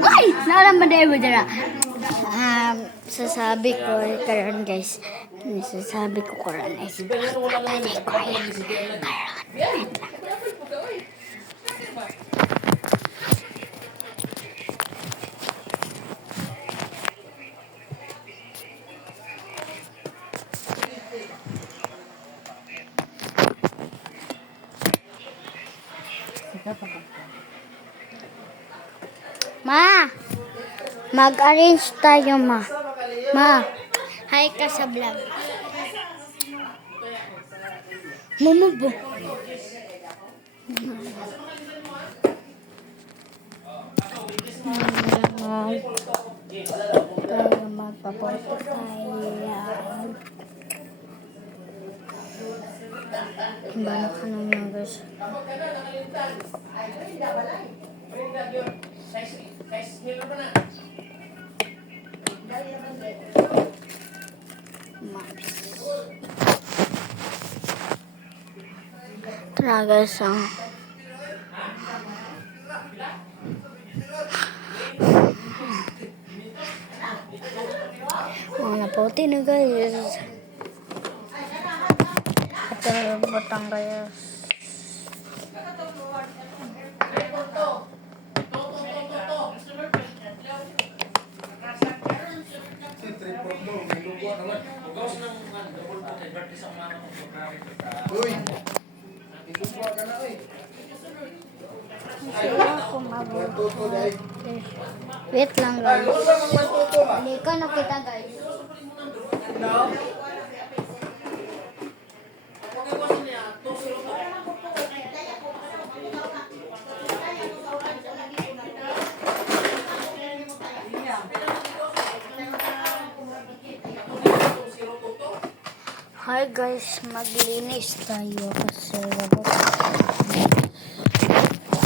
Ay! Naramdaman mo dyan. Sasabi ko karon guys. Sasabi ko karon is pwede ko yan. Ma! Mag-arrange tayo, ma. Ma, hi ka sa vlog. Mama ba? Tayo magpapoto tayo. Bala ka naman guys. Tara guys, naputi na guys. Ito batang guys. Uy! Igupa ka na, uy. Wait lang guys. Hindi ko nakita guys. Hi guys, maglinis tayo kasi